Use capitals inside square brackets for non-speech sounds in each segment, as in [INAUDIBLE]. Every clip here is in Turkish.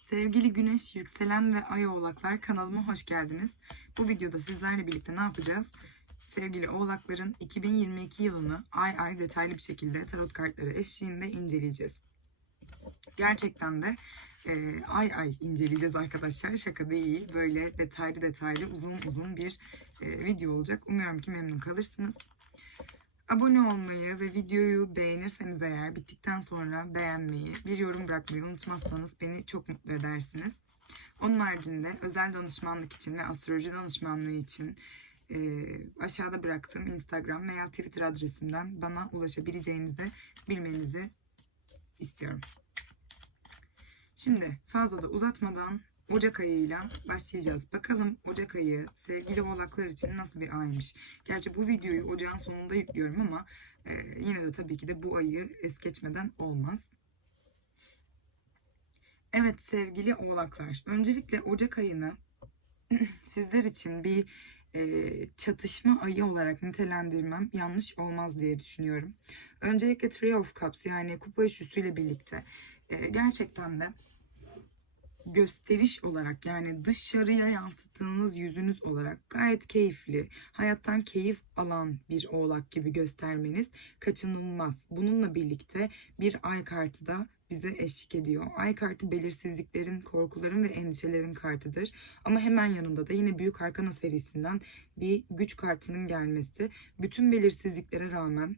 Sevgili Güneş, Yükselen ve Ay Oğlaklar kanalıma hoş geldiniz. Bu videoda sizlerle birlikte ne yapacağız? Sevgili Oğlakların 2022 yılını ay ay detaylı bir şekilde tarot kartları eşliğinde inceleyeceğiz. Gerçekten de e, ay ay inceleyeceğiz arkadaşlar. Şaka değil. Böyle detaylı detaylı uzun uzun bir e, video olacak. Umuyorum ki memnun kalırsınız. Abone olmayı ve videoyu beğenirseniz eğer bittikten sonra beğenmeyi, bir yorum bırakmayı unutmazsanız beni çok mutlu edersiniz. Onun haricinde özel danışmanlık için ve astroloji danışmanlığı için e, aşağıda bıraktığım Instagram veya Twitter adresimden bana ulaşabileceğinizi bilmenizi istiyorum. Şimdi fazla da uzatmadan Ocak ayıyla başlayacağız. Bakalım Ocak ayı sevgili oğlaklar için nasıl bir aymış. Gerçi bu videoyu ocağın sonunda yüklüyorum ama e, yine de tabii ki de bu ayı es geçmeden olmaz. Evet sevgili oğlaklar. Öncelikle Ocak ayını [CLEARS THROAT] sizler için bir e, çatışma ayı olarak nitelendirmem yanlış olmaz diye düşünüyorum. Öncelikle Three of Cups yani kupa üçlüsüyle birlikte e, gerçekten de gösteriş olarak yani dışarıya yansıttığınız yüzünüz olarak gayet keyifli, hayattan keyif alan bir oğlak gibi göstermeniz kaçınılmaz. Bununla birlikte bir ay kartı da bize eşlik ediyor. Ay kartı belirsizliklerin, korkuların ve endişelerin kartıdır. Ama hemen yanında da yine Büyük Arkana serisinden bir güç kartının gelmesi. Bütün belirsizliklere rağmen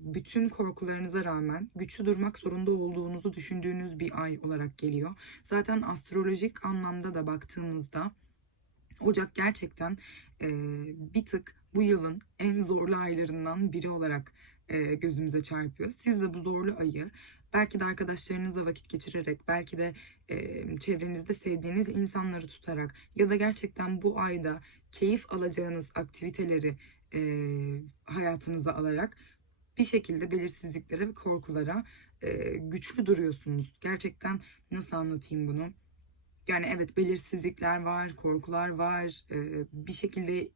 bütün korkularınıza rağmen güçlü durmak zorunda olduğunuzu düşündüğünüz bir ay olarak geliyor. Zaten astrolojik anlamda da baktığımızda Ocak gerçekten bir tık bu yılın en zorlu aylarından biri olarak gözümüze çarpıyor. Siz de bu zorlu ayı belki de arkadaşlarınızla vakit geçirerek, belki de e, çevrenizde sevdiğiniz insanları tutarak ya da gerçekten bu ayda keyif alacağınız aktiviteleri e, hayatınıza alarak bir şekilde belirsizliklere ve korkulara e, güçlü duruyorsunuz. Gerçekten nasıl anlatayım bunu? Yani evet belirsizlikler var, korkular var, e, bir şekilde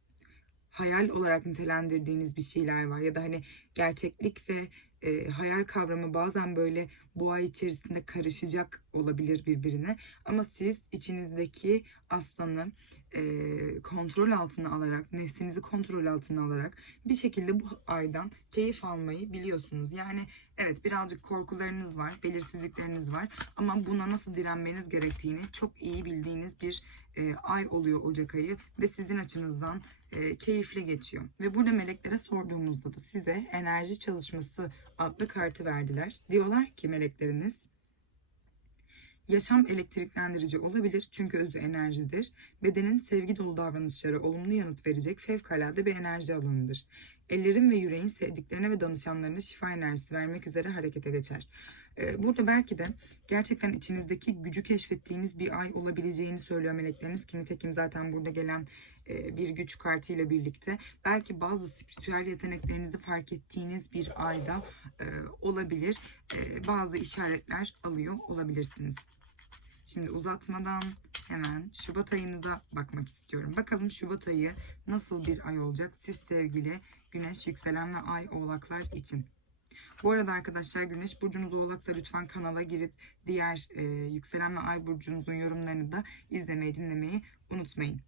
hayal olarak nitelendirdiğiniz bir şeyler var ya da hani gerçeklik ve e, hayal kavramı bazen böyle bu ay içerisinde karışacak olabilir birbirine. Ama siz içinizdeki aslanı e, kontrol altına alarak nefsinizi kontrol altına alarak bir şekilde bu aydan keyif almayı biliyorsunuz. Yani evet birazcık korkularınız var belirsizlikleriniz var ama buna nasıl direnmeniz gerektiğini çok iyi bildiğiniz bir e, ay oluyor Ocak ayı ve sizin açınızdan e, keyifli geçiyor. Ve burada meleklere sorduğumuzda da size enerji çalışması adlı kartı verdiler. Diyorlar ki melekleriniz Yaşam elektriklendirici olabilir çünkü özü enerjidir. Bedenin sevgi dolu davranışlara olumlu yanıt verecek fevkalade bir enerji alanıdır. Ellerin ve yüreğin sevdiklerine ve danışanlarına şifa enerjisi vermek üzere harekete geçer. Ee, burada belki de gerçekten içinizdeki gücü keşfettiğiniz bir ay olabileceğini söylüyor melekleriniz ki nitekim zaten burada gelen e, bir güç kartıyla birlikte belki bazı spiritüel yeteneklerinizi fark ettiğiniz bir ayda e, olabilir. E, bazı işaretler alıyor olabilirsiniz. Şimdi uzatmadan hemen Şubat ayınıza bakmak istiyorum. Bakalım Şubat ayı nasıl bir ay olacak siz sevgili Güneş, Yükselen ve Ay Oğlaklar için. Bu arada arkadaşlar Güneş burcunuz oğlaksa lütfen kanala girip diğer e, yükselen ve ay burcunuzun yorumlarını da izlemeyi dinlemeyi unutmayın.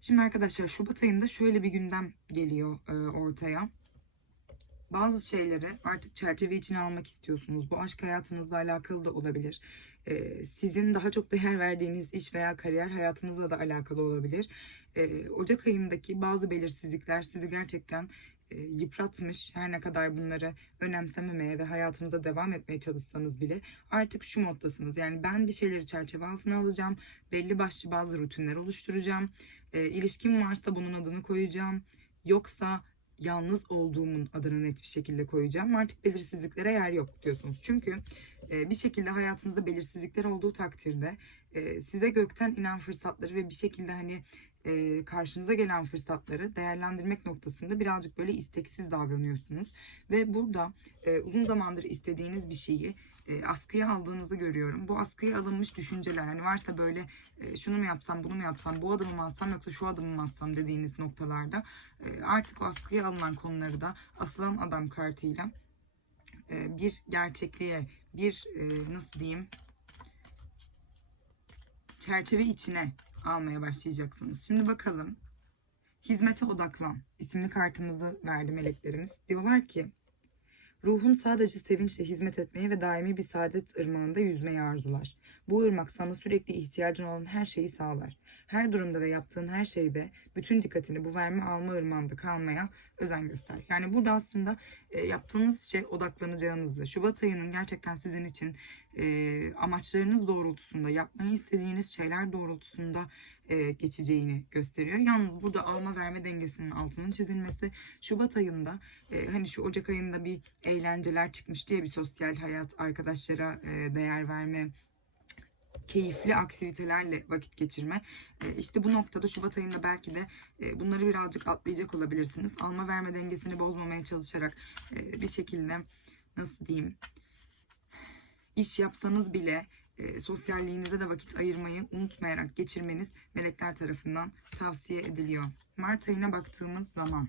Şimdi arkadaşlar Şubat ayında şöyle bir gündem geliyor e, ortaya. Bazı şeyleri artık çerçeve içine almak istiyorsunuz. Bu aşk hayatınızla alakalı da olabilir. Ee, sizin daha çok değer verdiğiniz iş veya kariyer hayatınızla da alakalı olabilir. Ee, Ocak ayındaki bazı belirsizlikler sizi gerçekten yıpratmış. Her ne kadar bunları önemsememeye ve hayatınıza devam etmeye çalışsanız bile artık şu moddasınız. Yani ben bir şeyleri çerçeve altına alacağım. Belli başlı bazı rutinler oluşturacağım. E, ilişkim varsa bunun adını koyacağım. Yoksa yalnız olduğumun adını net bir şekilde koyacağım. Artık belirsizliklere yer yok diyorsunuz. Çünkü e, bir şekilde hayatınızda belirsizlikler olduğu takdirde e, size gökten inen fırsatları ve bir şekilde hani e, karşınıza gelen fırsatları değerlendirmek noktasında birazcık böyle isteksiz davranıyorsunuz. Ve burada e, uzun zamandır istediğiniz bir şeyi e, askıya aldığınızı görüyorum. Bu askıya alınmış düşünceler hani varsa böyle e, şunu mu yapsam bunu mu yapsam bu adımı mı atsam yoksa şu adımı mı atsam dediğiniz noktalarda e, artık o askıya alınan konuları da asılan adam kartıyla e, bir gerçekliğe bir e, nasıl diyeyim çerçeve içine almaya başlayacaksınız. Şimdi bakalım. Hizmete odaklan isimli kartımızı verdi meleklerimiz. Diyorlar ki Ruhun sadece sevinçle hizmet etmeyi ve daimi bir saadet ırmağında yüzmeyi arzular. Bu ırmak sana sürekli ihtiyacın olan her şeyi sağlar. Her durumda ve yaptığın her şeyde bütün dikkatini bu verme alma ırmağında kalmaya özen göster. Yani burada aslında e, yaptığınız şey odaklanacağınızı, Şubat ayının gerçekten sizin için e, amaçlarınız doğrultusunda, yapmayı istediğiniz şeyler doğrultusunda e, geçeceğini gösteriyor. Yalnız burada alma verme dengesinin altının çizilmesi Şubat ayında e, hani şu Ocak ayında bir eğlenceler çıkmış diye bir sosyal hayat, arkadaşlara e, değer verme, keyifli aktivitelerle vakit geçirme. E, işte bu noktada Şubat ayında belki de e, bunları birazcık atlayacak olabilirsiniz. Alma verme dengesini bozmamaya çalışarak e, bir şekilde nasıl diyeyim iş yapsanız bile e, sosyalliğinize de vakit ayırmayı unutmayarak geçirmeniz melekler tarafından tavsiye ediliyor. Mart ayına baktığımız zaman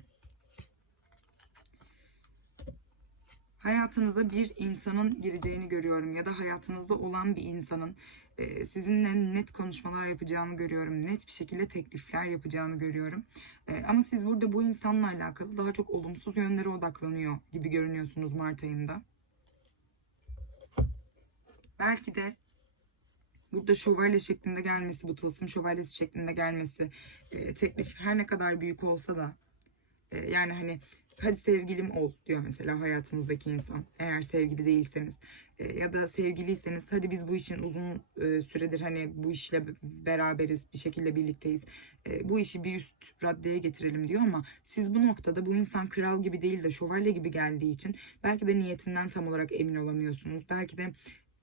hayatınıza bir insanın gireceğini görüyorum ya da hayatınızda olan bir insanın e, sizinle net konuşmalar yapacağını görüyorum. Net bir şekilde teklifler yapacağını görüyorum. E, ama siz burada bu insanla alakalı daha çok olumsuz yönlere odaklanıyor gibi görünüyorsunuz Mart ayında. Belki de burada şövalye şeklinde gelmesi, bu tılsım şövalyesi şeklinde gelmesi e, teklif her ne kadar büyük olsa da e, yani hani hadi sevgilim ol diyor mesela hayatınızdaki insan eğer sevgili değilseniz. E, ya da sevgiliyseniz hadi biz bu işin uzun e, süredir hani bu işle beraberiz bir şekilde birlikteyiz. E, bu işi bir üst raddeye getirelim diyor ama siz bu noktada bu insan kral gibi değil de şövalye gibi geldiği için belki de niyetinden tam olarak emin olamıyorsunuz. Belki de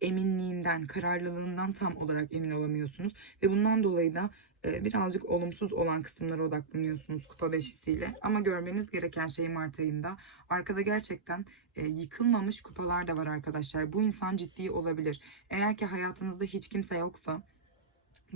eminliğinden, kararlılığından tam olarak emin olamıyorsunuz. Ve bundan dolayı da e, birazcık olumsuz olan kısımlara odaklanıyorsunuz kupa beşisiyle. Ama görmeniz gereken şey Mart ayında. Arkada gerçekten e, yıkılmamış kupalar da var arkadaşlar. Bu insan ciddi olabilir. Eğer ki hayatınızda hiç kimse yoksa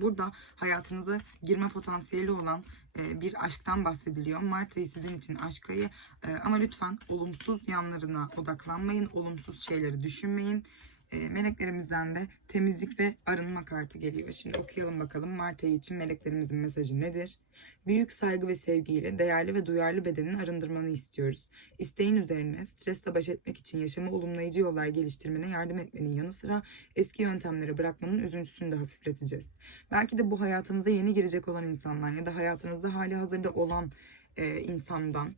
Burada hayatınıza girme potansiyeli olan e, bir aşktan bahsediliyor. Mart ayı sizin için aşk ayı e, ama lütfen olumsuz yanlarına odaklanmayın, olumsuz şeyleri düşünmeyin e, meleklerimizden de temizlik ve arınma kartı geliyor. Şimdi okuyalım bakalım Mart ayı için meleklerimizin mesajı nedir? Büyük saygı ve sevgiyle değerli ve duyarlı bedenini arındırmanı istiyoruz. İsteğin üzerine stresle baş etmek için yaşamı olumlayıcı yollar geliştirmene yardım etmenin yanı sıra eski yöntemleri bırakmanın üzüntüsünü de hafifleteceğiz. Belki de bu hayatınızda yeni girecek olan insanlar ya da hayatınızda hali hazırda olan e, insandan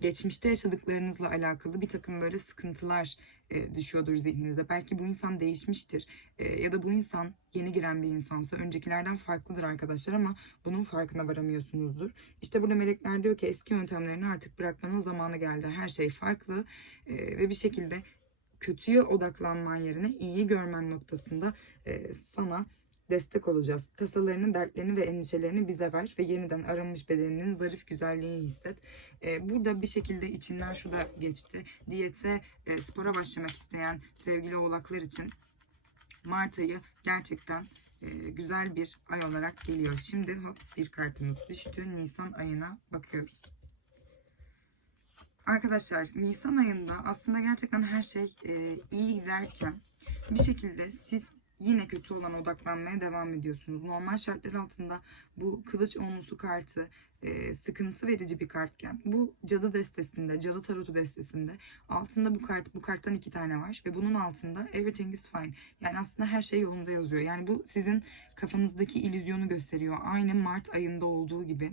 geçmişte yaşadıklarınızla alakalı bir takım böyle sıkıntılar e, düşüyordur zihninize. Belki bu insan değişmiştir e, ya da bu insan yeni giren bir insansa öncekilerden farklıdır arkadaşlar ama bunun farkına varamıyorsunuzdur. İşte burada melekler diyor ki eski yöntemlerini artık bırakmanın zamanı geldi. Her şey farklı ve bir şekilde kötüye odaklanman yerine iyi görmen noktasında sana destek olacağız. Tasalarını, dertlerini ve endişelerini bize ver ve yeniden aranmış bedeninin zarif güzelliğini hisset. Ee, burada bir şekilde içinden şu da geçti. Diyete, e, spora başlamak isteyen sevgili oğlaklar için Mart ayı gerçekten e, güzel bir ay olarak geliyor. Şimdi hop bir kartımız düştü. Nisan ayına bakıyoruz. Arkadaşlar Nisan ayında aslında gerçekten her şey e, iyi giderken bir şekilde siz yine kötü olan odaklanmaya devam ediyorsunuz. Normal şartlar altında bu kılıç onlusu kartı e, sıkıntı verici bir kartken bu cadı destesinde, cadı tarotu destesinde altında bu kart, bu karttan iki tane var ve bunun altında everything is fine. Yani aslında her şey yolunda yazıyor. Yani bu sizin kafanızdaki illüzyonu gösteriyor. Aynı Mart ayında olduğu gibi.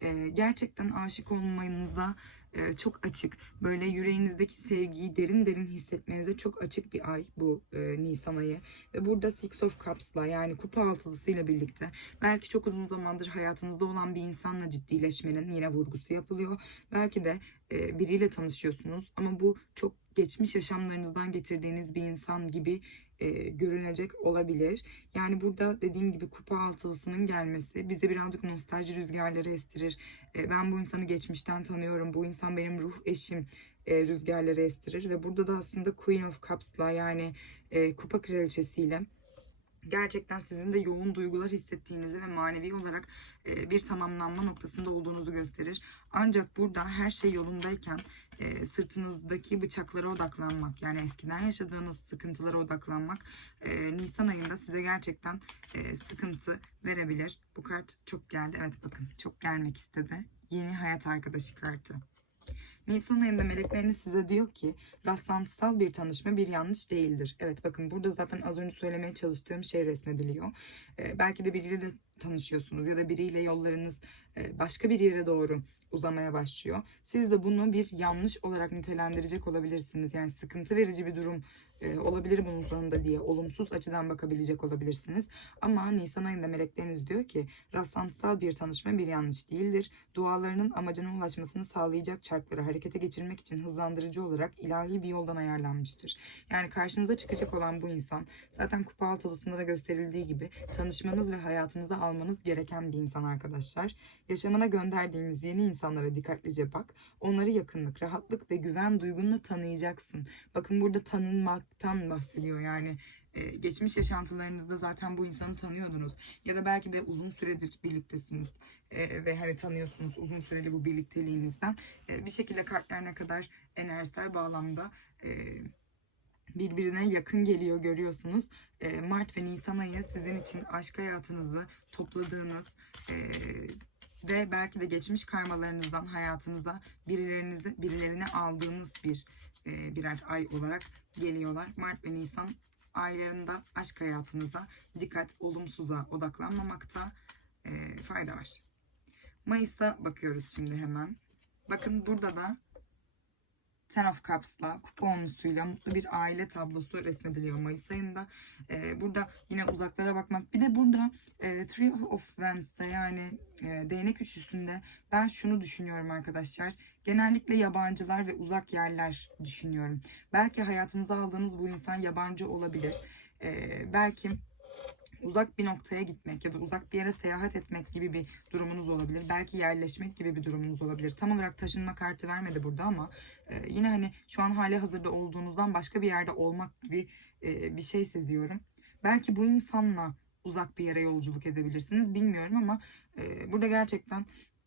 E, gerçekten aşık olmanıza e, çok açık. Böyle yüreğinizdeki sevgiyi derin derin hissetmenize çok açık bir ay bu e, Nisan ayı. Ve burada Six of Cups'la yani kupa altılısıyla birlikte belki çok uzun zamandır hayatınızda olan bir insanla ciddileşmenin yine vurgusu yapılıyor. Belki de e, biriyle tanışıyorsunuz ama bu çok geçmiş yaşamlarınızdan getirdiğiniz bir insan gibi e, görünecek olabilir. Yani burada dediğim gibi kupa altılısının gelmesi bize birazcık nostalji rüzgarları estirir. E, ben bu insanı geçmişten tanıyorum. Bu insan benim ruh eşim e, rüzgarları estirir ve burada da aslında Queen of Cups'la yani e, kupa kraliçesiyle gerçekten sizin de yoğun duygular hissettiğinizi ve manevi olarak e, bir tamamlanma noktasında olduğunuzu gösterir. Ancak burada her şey yolundayken e, sırtınızdaki bıçaklara odaklanmak yani eskiden yaşadığınız sıkıntılara odaklanmak e, Nisan ayında size gerçekten sıkıntı verebilir. Bu kart çok geldi. Evet bakın çok gelmek istedi. Yeni hayat arkadaşı kartı. Nisan ayında melekleriniz size diyor ki rastlantısal bir tanışma bir yanlış değildir. Evet bakın burada zaten az önce söylemeye çalıştığım şey resmediliyor. Ee, belki de biriyle tanışıyorsunuz ya da biriyle yollarınız e, başka bir yere doğru uzamaya başlıyor. Siz de bunu bir yanlış olarak nitelendirecek olabilirsiniz. Yani sıkıntı verici bir durum e, olabilir bunun sonunda diye olumsuz açıdan bakabilecek olabilirsiniz. Ama Nisan ayında melekleriniz diyor ki rastlantısal bir tanışma bir yanlış değildir. Dualarının amacına ulaşmasını sağlayacak çarkları harekete geçirmek için hızlandırıcı olarak ilahi bir yoldan ayarlanmıştır. Yani karşınıza çıkacak olan bu insan zaten kupa altılısında da gösterildiği gibi tanışmanız ve hayatınıza almanız gereken bir insan arkadaşlar. Yaşamına gönderdiğimiz yeni insanlara dikkatlice bak. Onları yakınlık, rahatlık ve güven duygunla tanıyacaksın. Bakın burada tanınmaktan bahsediyor yani. Ee, geçmiş yaşantılarınızda zaten bu insanı tanıyordunuz. Ya da belki de uzun süredir birliktesiniz. Ee, ve hani tanıyorsunuz uzun süreli bu birlikteliğinizden. Ee, bir şekilde kartlar ne kadar enerjisel bağlamda e, birbirine yakın geliyor görüyorsunuz. E, Mart ve Nisan ayı sizin için aşk hayatınızı topladığınız e, ve belki de geçmiş karmalarınızdan hayatınıza birilerinizi birilerini aldığınız bir birer ay olarak geliyorlar. Mart ve Nisan aylarında aşk hayatınıza dikkat, olumsuza odaklanmamakta e, fayda var. Mayıs'a bakıyoruz şimdi hemen. Bakın burada da Ten of Cups'la, kupa onlusuyla mutlu bir aile tablosu resmediliyor Mayıs ayında. Ee, burada yine uzaklara bakmak. Bir de burada e, Three of Wands'da yani e, değnek üçlüsünde ben şunu düşünüyorum arkadaşlar. Genellikle yabancılar ve uzak yerler düşünüyorum. Belki hayatınızda aldığınız bu insan yabancı olabilir. Ee, belki uzak bir noktaya gitmek ya da uzak bir yere seyahat etmek gibi bir durumunuz olabilir. Belki yerleşmek gibi bir durumunuz olabilir. Tam olarak taşınma kartı vermedi burada ama e, yine hani şu an hali hazırda olduğunuzdan başka bir yerde olmak gibi e, bir şey seziyorum. Belki bu insanla uzak bir yere yolculuk edebilirsiniz bilmiyorum ama e, burada gerçekten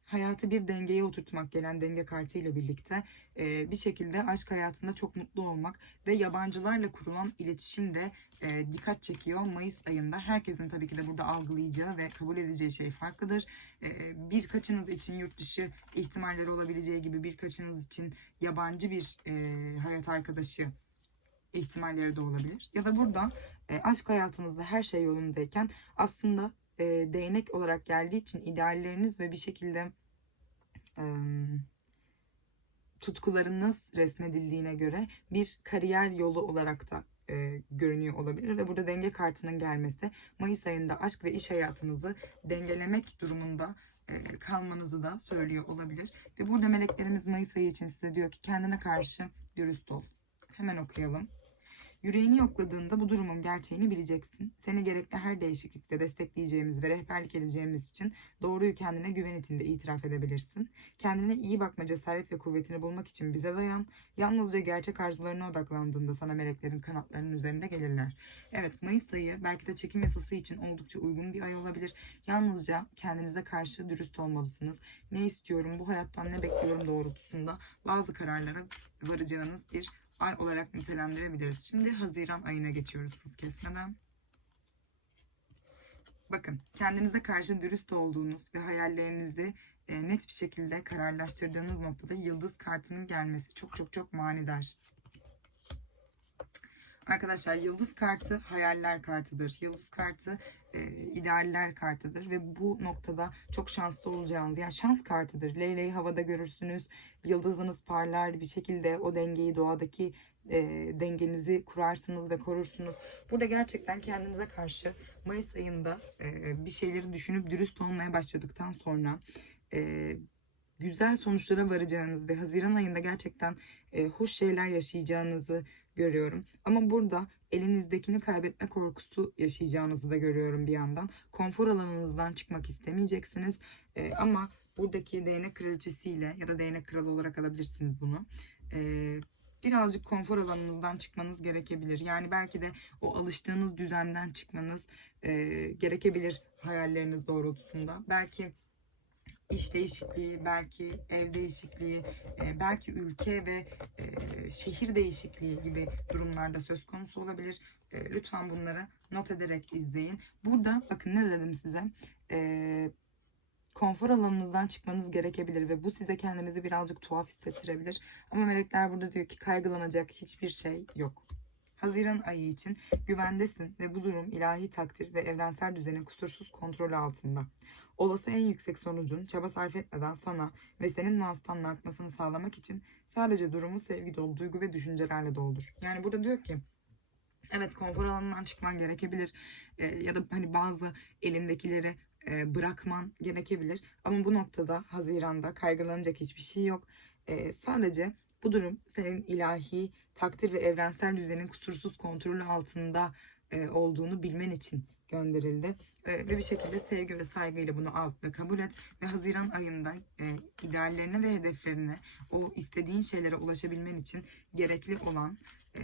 hayatı bir dengeye oturtmak gelen denge kartı ile birlikte e, bir şekilde aşk hayatında çok mutlu olmak ve yabancılarla kurulan iletişim de e, dikkat çekiyor. Mayıs ayında herkesin tabii ki de burada algılayacağı ve kabul edeceği şey farklıdır. E, birkaçınız için yurt dışı ihtimalleri olabileceği gibi birkaçınız için yabancı bir e, hayat arkadaşı ihtimalleri de olabilir. Ya da burada e, aşk hayatınızda her şey yolundayken aslında e, değnek olarak geldiği için idealleriniz ve bir şekilde e, tutkularınız resmedildiğine göre bir kariyer yolu olarak da e, görünüyor olabilir ve burada denge kartının gelmesi Mayıs ayında aşk ve iş hayatınızı dengelemek durumunda e, kalmanızı da söylüyor olabilir. Ve burada meleklerimiz Mayıs ayı için size diyor ki kendine karşı dürüst ol. Hemen okuyalım. Yüreğini yokladığında bu durumun gerçeğini bileceksin. Seni gerekli her değişiklikte destekleyeceğimiz ve rehberlik edeceğimiz için doğruyu kendine güven içinde itiraf edebilirsin. Kendine iyi bakma cesaret ve kuvvetini bulmak için bize dayan. Yalnızca gerçek arzularına odaklandığında sana meleklerin kanatlarının üzerinde gelirler. Evet Mayıs ayı belki de çekim yasası için oldukça uygun bir ay olabilir. Yalnızca kendinize karşı dürüst olmalısınız. Ne istiyorum, bu hayattan ne bekliyorum doğrultusunda bazı kararlara varacağınız bir ay olarak nitelendirebiliriz. Şimdi Haziran ayına geçiyoruz hız kesmeden. Bakın kendinize karşı dürüst olduğunuz ve hayallerinizi e, net bir şekilde kararlaştırdığınız noktada yıldız kartının gelmesi çok çok çok manidar. Arkadaşlar yıldız kartı hayaller kartıdır. Yıldız kartı e, idealler kartıdır ve bu noktada çok şanslı olacağınız yani şans kartıdır. Leyleği havada görürsünüz. Yıldızınız parlar bir şekilde o dengeyi doğadaki e, dengenizi kurarsınız ve korursunuz. Burada gerçekten kendinize karşı Mayıs ayında e, bir şeyleri düşünüp dürüst olmaya başladıktan sonra e, güzel sonuçlara varacağınız ve Haziran ayında gerçekten e, hoş şeyler yaşayacağınızı görüyorum. Ama burada elinizdekini kaybetme korkusu yaşayacağınızı da görüyorum bir yandan. Konfor alanınızdan çıkmak istemeyeceksiniz. E, ama buradaki değnek kraliçesiyle ya da değnek kralı olarak alabilirsiniz bunu. E, birazcık konfor alanınızdan çıkmanız gerekebilir. Yani belki de o alıştığınız düzenden çıkmanız e, gerekebilir hayalleriniz doğrultusunda. Belki iş değişikliği, belki ev değişikliği, e, belki ülke ve e, şehir değişikliği gibi durumlarda söz konusu olabilir. E, lütfen bunları not ederek izleyin. Burada bakın ne dedim size. Konfor alanınızdan çıkmanız gerekebilir ve bu size kendinizi birazcık tuhaf hissettirebilir. Ama melekler burada diyor ki kaygılanacak hiçbir şey yok. Haziran ayı için güvendesin ve bu durum ilahi takdir ve evrensel düzenin kusursuz kontrolü altında. Olası en yüksek sonucun çaba sarf etmeden sana ve senin vasıtanla akmasını sağlamak için sadece durumu sevgi dolu duygu ve düşüncelerle doldur. Yani burada diyor ki evet konfor alanından çıkman gerekebilir Ee, ya da hani bazı elindekileri e, bırakman gerekebilir. Ama bu noktada Haziran'da kaygılanacak hiçbir şey yok. Ee, sadece bu durum senin ilahi takdir ve evrensel düzenin kusursuz kontrolü altında e, olduğunu bilmen için gönderildi. E, ve bir şekilde sevgi ve saygıyla bunu al ve kabul et. Ve Haziran ayında e, ideallerine ve hedeflerine, o istediğin şeylere ulaşabilmen için gerekli olan e,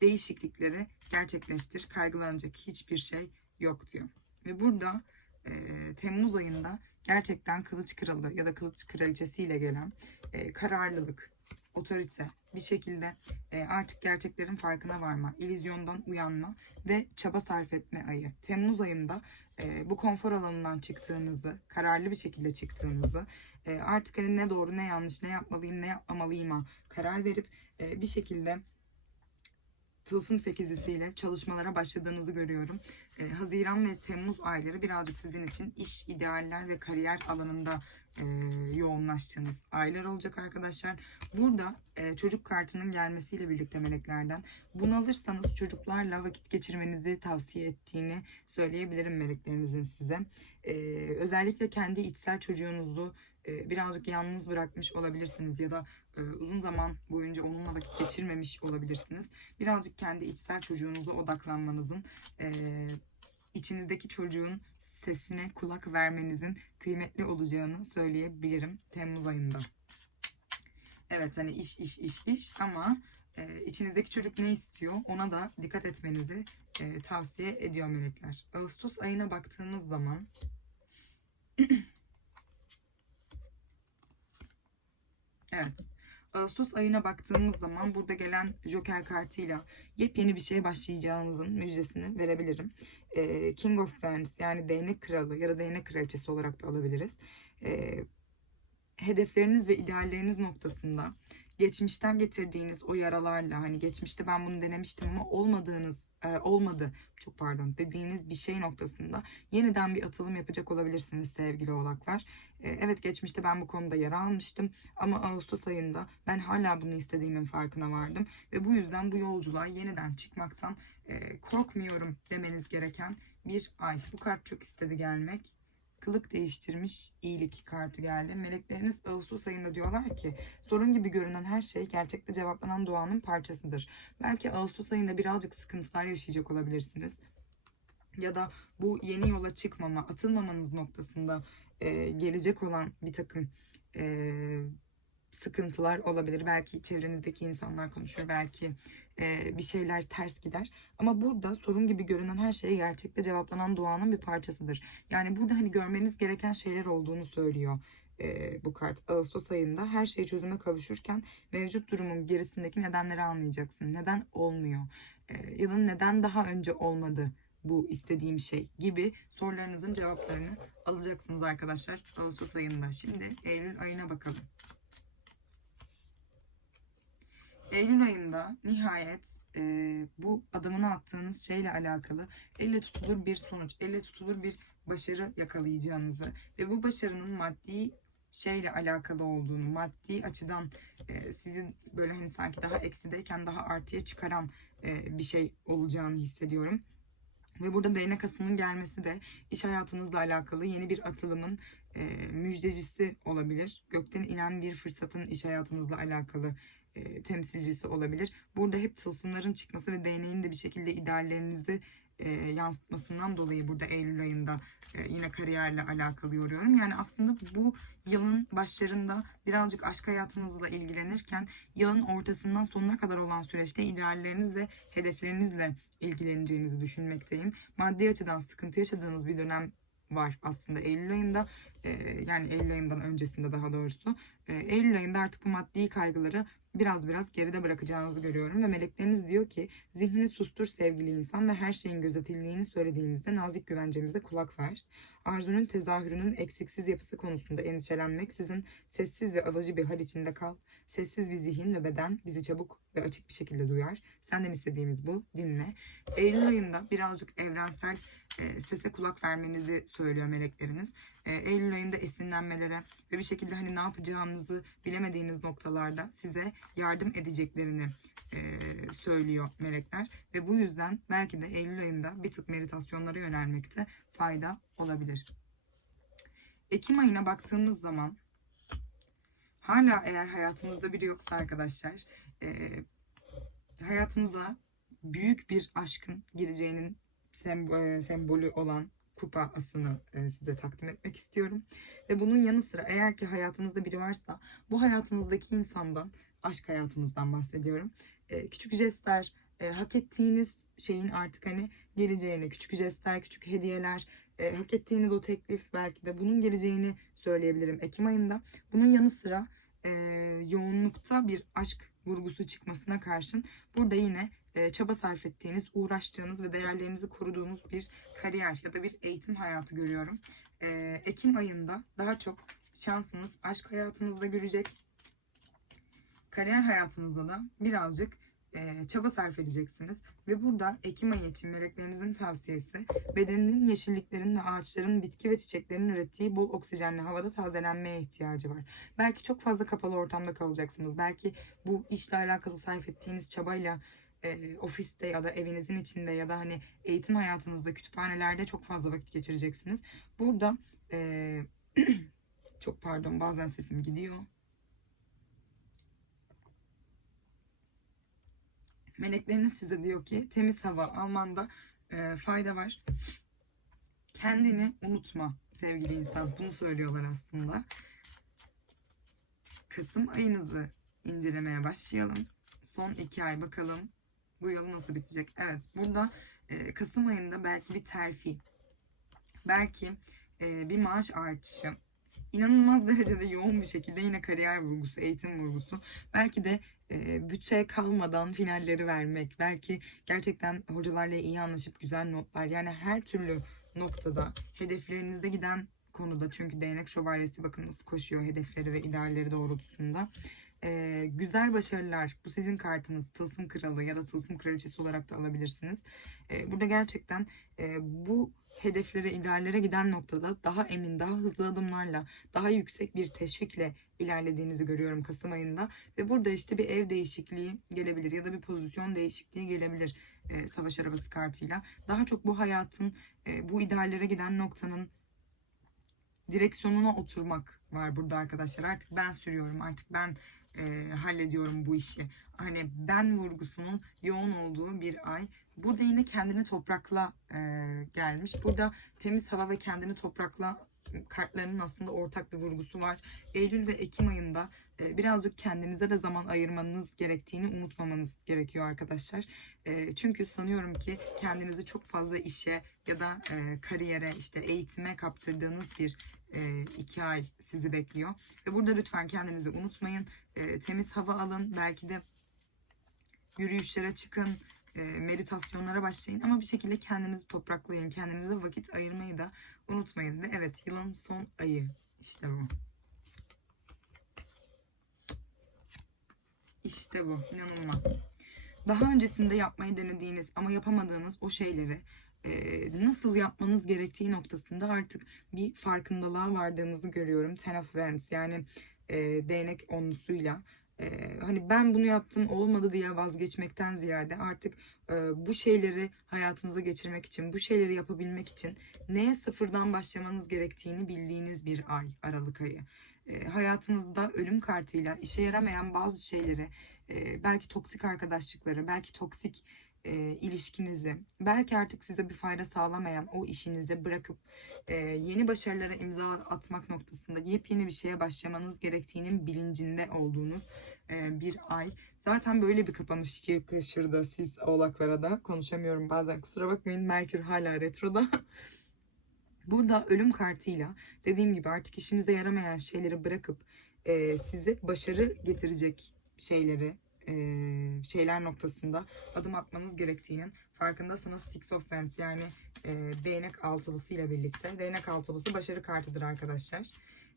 değişiklikleri gerçekleştir. Kaygılanacak hiçbir şey yok diyor. Ve burada e, Temmuz ayında gerçekten kılıç kralı ya da kılıç kraliçesiyle gelen kararlılık, otorite, bir şekilde e, artık gerçeklerin farkına varma, illüzyondan uyanma ve çaba sarf etme ayı. Temmuz ayında e, bu konfor alanından çıktığınızı, kararlı bir şekilde çıktığınızı, e, artık hani ne doğru ne yanlış, ne yapmalıyım, ne yapmamalıyıma karar verip e, bir şekilde tılsım sekizlisiyle çalışmalara başladığınızı görüyorum. E, Haziran ve Temmuz ayları birazcık sizin için iş, idealler ve kariyer alanında e, yoğunlaştığınız aylar olacak arkadaşlar. Burada e, çocuk kartının gelmesiyle birlikte meleklerden bunalırsanız çocuklarla vakit geçirmenizi tavsiye ettiğini söyleyebilirim meleklerinizin size. E, özellikle kendi içsel çocuğunuzu e, birazcık yalnız bırakmış olabilirsiniz ya da e, uzun zaman boyunca onunla vakit geçirmemiş olabilirsiniz. Birazcık kendi içsel çocuğunuza odaklanmanızın e, içinizdeki çocuğun sesine kulak vermenizin kıymetli olacağını söyleyebilirim Temmuz ayında. Evet hani iş iş iş iş ama e, içinizdeki çocuk ne istiyor ona da dikkat etmenizi e, tavsiye ediyor melekler. Ağustos ayına baktığımız zaman [CLEARS THROAT] Evet. Ağustos ayına baktığımız zaman burada gelen Joker kartıyla yepyeni bir şeye başlayacağınızın müjdesini verebilirim. Ee, King of Wands yani değnek kralı ya da değnek kraliçesi olarak da alabiliriz. Ee, hedefleriniz ve idealleriniz noktasında geçmişten getirdiğiniz o yaralarla hani geçmişte ben bunu denemiştim ama olmadığınız e, olmadı çok pardon dediğiniz bir şey noktasında yeniden bir atılım yapacak olabilirsiniz sevgili oğlaklar. E, evet geçmişte ben bu konuda yara almıştım ama Ağustos ayında ben hala bunu istediğimin farkına vardım ve bu yüzden bu yolculuğa yeniden çıkmaktan e, korkmuyorum demeniz gereken bir ay. Bu kart çok istedi gelmek kılık değiştirmiş iyilik kartı geldi. Melekleriniz Ağustos ayında diyorlar ki sorun gibi görünen her şey gerçekte cevaplanan duanın parçasıdır. Belki Ağustos ayında birazcık sıkıntılar yaşayacak olabilirsiniz. Ya da bu yeni yola çıkmama, atılmamanız noktasında e, gelecek olan bir takım e, sıkıntılar olabilir. Belki çevrenizdeki insanlar konuşuyor, belki e, bir şeyler ters gider. Ama burada sorun gibi görünen her şey gerçekte cevaplanan duanın bir parçasıdır. Yani burada hani görmeniz gereken şeyler olduğunu söylüyor e, bu kart. Ağustos ayında her şey çözüme kavuşurken mevcut durumun gerisindeki nedenleri anlayacaksın. Neden olmuyor? E, ya neden daha önce olmadı? bu istediğim şey gibi sorularınızın cevaplarını alacaksınız arkadaşlar Ağustos ayında. Şimdi Eylül ayına bakalım. Eylül ayında nihayet e, bu adımını attığınız şeyle alakalı elle tutulur bir sonuç, elle tutulur bir başarı yakalayacağınızı ve bu başarının maddi şeyle alakalı olduğunu, maddi açıdan e, sizin böyle hani sanki daha eksideyken daha artıya çıkaran e, bir şey olacağını hissediyorum. Ve burada değnek asının gelmesi de iş hayatınızla alakalı yeni bir atılımın e, müjdecisi olabilir. Gökten inen bir fırsatın iş hayatınızla alakalı e, temsilcisi olabilir. Burada hep tılsımların çıkması ve değneğin de bir şekilde ideallerinizi e, yansıtmasından dolayı burada Eylül ayında e, yine kariyerle alakalı yoruyorum. Yani aslında bu yılın başlarında birazcık aşk hayatınızla ilgilenirken yılın ortasından sonuna kadar olan süreçte idealleriniz ve hedeflerinizle ilgileneceğinizi düşünmekteyim. Maddi açıdan sıkıntı yaşadığınız bir dönem var aslında Eylül ayında e, yani Eylül ayından öncesinde daha doğrusu e, Eylül ayında artık bu maddi kaygıları biraz biraz geride bırakacağınızı görüyorum ve melekleriniz diyor ki zihnini sustur sevgili insan ve her şeyin gözetildiğini söylediğimizde nazik güvencemize kulak ver. Arzunun tezahürünün eksiksiz yapısı konusunda endişelenmek sizin sessiz ve alıcı bir hal içinde kal. Sessiz bir zihin ve beden bizi çabuk ve açık bir şekilde duyar. Senden istediğimiz bu dinle. Eylül ayında birazcık evrensel e, sese kulak vermenizi söylüyor melekleriniz. E, Eylül ayında esinlenmelere ve bir şekilde hani ne yapacağınızı bilemediğiniz noktalarda size yardım edeceklerini e, söylüyor melekler. Ve bu yüzden belki de Eylül ayında bir tık meditasyonlara yönelmekte fayda olabilir. Ekim ayına baktığımız zaman hala eğer hayatınızda biri yoksa arkadaşlar e, hayatınıza büyük bir aşkın gireceğinin e, sembolü olan kupa asını e, size takdim etmek istiyorum. Ve bunun yanı sıra eğer ki hayatınızda biri varsa bu hayatınızdaki insandan, aşk hayatınızdan bahsediyorum. E, küçük jestler, e, hak ettiğiniz şeyin artık hani geleceğini, küçük jestler, küçük hediyeler, hak ettiğiniz o teklif belki de bunun geleceğini söyleyebilirim Ekim ayında. Bunun yanı sıra yoğunlukta bir aşk vurgusu çıkmasına karşın burada yine çaba sarf ettiğiniz, uğraştığınız ve değerlerinizi koruduğunuz bir kariyer ya da bir eğitim hayatı görüyorum. E, Ekim ayında daha çok şansınız aşk hayatınızda görecek. Kariyer hayatınızda da birazcık e, çaba sarf edeceksiniz. Ve burada Ekim ayı için meleklerinizin tavsiyesi bedeninin yeşilliklerin ve ağaçların bitki ve çiçeklerin ürettiği bol oksijenli havada tazelenmeye ihtiyacı var. Belki çok fazla kapalı ortamda kalacaksınız. Belki bu işle alakalı sarf ettiğiniz çabayla e, ofiste ya da evinizin içinde ya da hani eğitim hayatınızda kütüphanelerde çok fazla vakit geçireceksiniz. Burada e, [CLEARS THROAT] çok pardon bazen sesim gidiyor. Melekleriniz size diyor ki temiz hava almanda e, fayda var. Kendini unutma sevgili insan. Bunu söylüyorlar aslında. Kasım ayınızı incelemeye başlayalım. Son iki ay bakalım bu yıl nasıl bitecek. Evet burada e, Kasım ayında belki bir terfi, belki e, bir maaş artışı, inanılmaz derecede yoğun bir şekilde yine kariyer vurgusu, eğitim vurgusu. Belki de e, bütçe kalmadan finalleri vermek. Belki gerçekten hocalarla iyi anlaşıp güzel notlar. Yani her türlü noktada hedeflerinizde giden konuda. Çünkü değnek şövalyesi bakın nasıl koşuyor hedefleri ve idealleri doğrultusunda. E, güzel başarılar. Bu sizin kartınız. Tılsım kralı ya da tılsım kraliçesi olarak da alabilirsiniz. E, burada gerçekten e, bu hedeflere, ideallere giden noktada daha emin, daha hızlı adımlarla, daha yüksek bir teşvikle ilerlediğinizi görüyorum Kasım ayında. Ve burada işte bir ev değişikliği gelebilir ya da bir pozisyon değişikliği gelebilir e, savaş arabası kartıyla. Daha çok bu hayatın, e, bu ideallere giden noktanın direksiyonuna oturmak var burada arkadaşlar. Artık ben sürüyorum, artık ben e, hallediyorum bu işi. Hani ben vurgusunun yoğun olduğu bir ay. Burada yine kendini toprakla e, gelmiş. Burada temiz hava ve kendini toprakla kartlarının aslında ortak bir vurgusu var. Eylül ve Ekim ayında e, birazcık kendinize de zaman ayırmanız gerektiğini unutmamanız gerekiyor arkadaşlar. E, çünkü sanıyorum ki kendinizi çok fazla işe ya da e, kariyere işte eğitime kaptırdığınız bir e, iki ay sizi bekliyor. Ve burada lütfen kendinizi unutmayın. Temiz hava alın. Belki de yürüyüşlere çıkın. Meditasyonlara başlayın. Ama bir şekilde kendinizi topraklayın. Kendinize vakit ayırmayı da unutmayın. Ve evet yılın son ayı. İşte bu. İşte bu. İnanılmaz. Daha öncesinde yapmayı denediğiniz ama yapamadığınız o şeyleri e, nasıl yapmanız gerektiği noktasında artık bir farkındalığa vardığınızı görüyorum. Ten of Wands yani e, değnek onlusuyla. E, hani ben bunu yaptım olmadı diye vazgeçmekten ziyade artık e, bu şeyleri hayatınıza geçirmek için, bu şeyleri yapabilmek için neye sıfırdan başlamanız gerektiğini bildiğiniz bir ay, Aralık ayı. E, hayatınızda ölüm kartıyla işe yaramayan bazı şeyleri, e, belki toksik arkadaşlıkları, belki toksik e, ilişkinizi, belki artık size bir fayda sağlamayan o işinizi bırakıp e, yeni başarılara imza atmak noktasında yepyeni bir şeye başlamanız gerektiğinin bilincinde olduğunuz e, bir ay. Zaten böyle bir kapanış yakışır da siz oğlaklara da konuşamıyorum bazen kusura bakmayın Merkür hala retroda. [LAUGHS] Burada ölüm kartıyla dediğim gibi artık işinize yaramayan şeyleri bırakıp e, size başarı getirecek şeyleri şeyler noktasında adım atmanız gerektiğinin farkındasınız. Six of Wands yani e, değnek altılısı ile birlikte. Değnek altılısı başarı kartıdır arkadaşlar.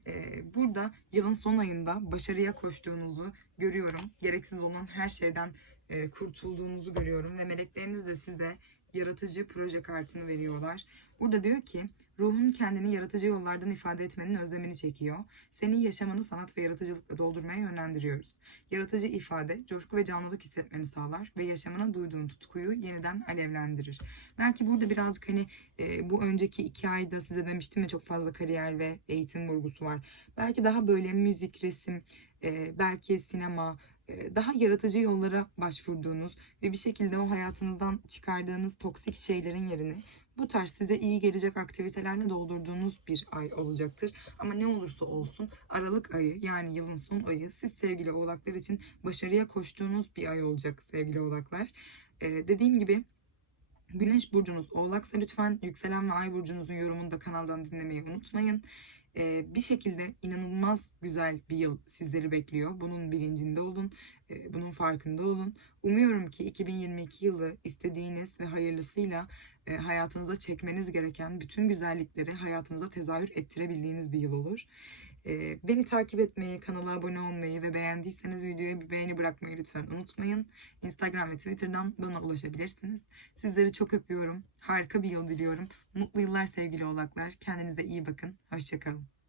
E, burada yılın son ayında başarıya koştuğunuzu görüyorum. Gereksiz olan her şeyden e, kurtulduğunuzu görüyorum ve melekleriniz de size yaratıcı proje kartını veriyorlar. Burada diyor ki ruhun kendini yaratıcı yollardan ifade etmenin özlemini çekiyor. Senin yaşamını sanat ve yaratıcılıkla doldurmaya yönlendiriyoruz. Yaratıcı ifade, coşku ve canlılık hissetmeni sağlar ve yaşamına duyduğun tutkuyu yeniden alevlendirir. Belki burada birazcık hani e, bu önceki iki ayda size demiştim ya çok fazla kariyer ve eğitim vurgusu var. Belki daha böyle müzik, resim, e, belki sinema, daha yaratıcı yollara başvurduğunuz ve bir şekilde o hayatınızdan çıkardığınız toksik şeylerin yerini bu tarz size iyi gelecek aktivitelerle doldurduğunuz bir ay olacaktır. Ama ne olursa olsun Aralık ayı yani yılın son ayı siz sevgili oğlaklar için başarıya koştuğunuz bir ay olacak sevgili oğlaklar. Ee, dediğim gibi Güneş burcunuz oğlaksa lütfen yükselen ve ay burcunuzun yorumunu da kanaldan dinlemeyi unutmayın. Ee, bir şekilde inanılmaz güzel bir yıl sizleri bekliyor. Bunun bilincinde olun, e, bunun farkında olun. Umuyorum ki 2022 yılı istediğiniz ve hayırlısıyla e, hayatınıza çekmeniz gereken bütün güzellikleri hayatınıza tezahür ettirebildiğiniz bir yıl olur. Beni takip etmeyi, kanala abone olmayı ve beğendiyseniz videoya bir beğeni bırakmayı lütfen unutmayın. Instagram ve Twitter'dan bana ulaşabilirsiniz. Sizleri çok öpüyorum. Harika bir yıl diliyorum. Mutlu yıllar sevgili oğlaklar. Kendinize iyi bakın. Hoşçakalın.